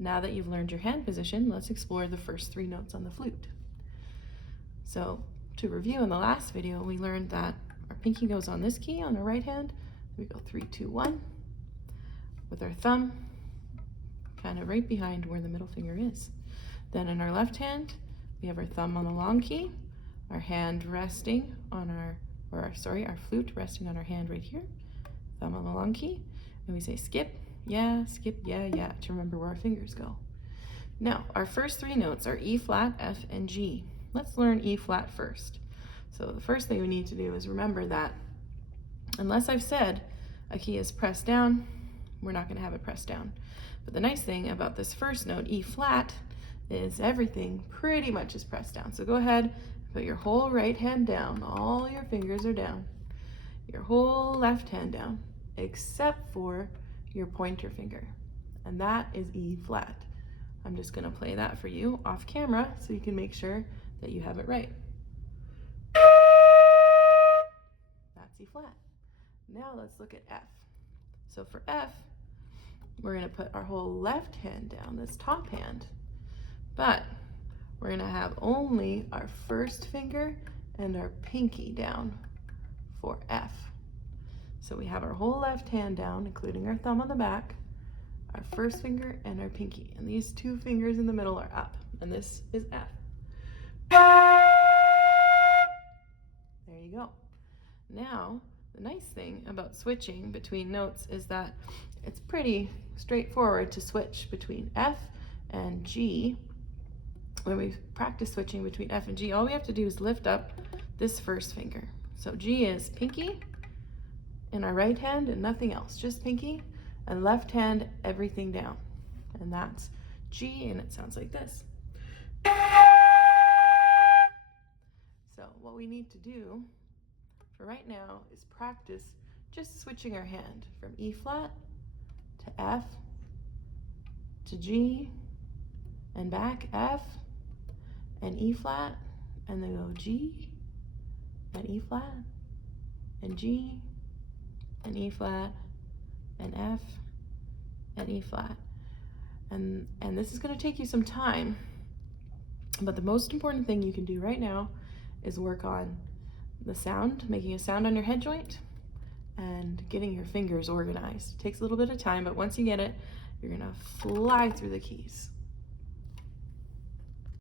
Now that you've learned your hand position, let's explore the first 3 notes on the flute. So to review, in the last video, we learned that our pinky goes on this key on our right hand. We go 3, 2, 1 with our thumb kind of right behind where the middle finger is. Then in our left hand, we have our thumb on the long key, our hand resting on our flute resting on our hand right here, thumb on the long key, and we say skip, yeah, to remember where our fingers go. Now, our first 3 notes are E flat, F, and G. Let's learn E flat first. So the first thing we need to do is remember that unless I've said a key is pressed down, we're not going to have it pressed down. But the nice thing about this first note, E flat, is everything pretty much is pressed down. So go ahead and put your whole right hand down. All your fingers are down. Your whole left hand down, except for your pointer finger. And that is E flat. I'm just going to play that for you off camera so you can make sure that you have it right. That's E flat. Now let's look at F. So for F, we're going to put our whole left hand down, this top hand, but we're going to have only our first finger and our pinky down for F. So we have our whole left hand down, including our thumb on the back, our first finger and our pinky, and these 2 fingers in the middle are up, and this is F. There you go. Now, the nice thing about switching between notes is that it's pretty straightforward to switch between F and G. When we practice switching between F and G, all we have to do is lift up this first finger. So G is pinky in our right hand and nothing else, just pinky, and left hand, everything down. And that's G, and it sounds like this. So what we need to do for right now is practice just switching our hand from E flat to F to G and back, F and E flat, and then go G and E flat and G and E flat and F and E flat. And this is going to take you some time, but the most important thing you can do right now is work on the sound, making a sound on your head joint, and getting your fingers organized. It takes a little bit of time, but once you get it, you're gonna fly through the keys.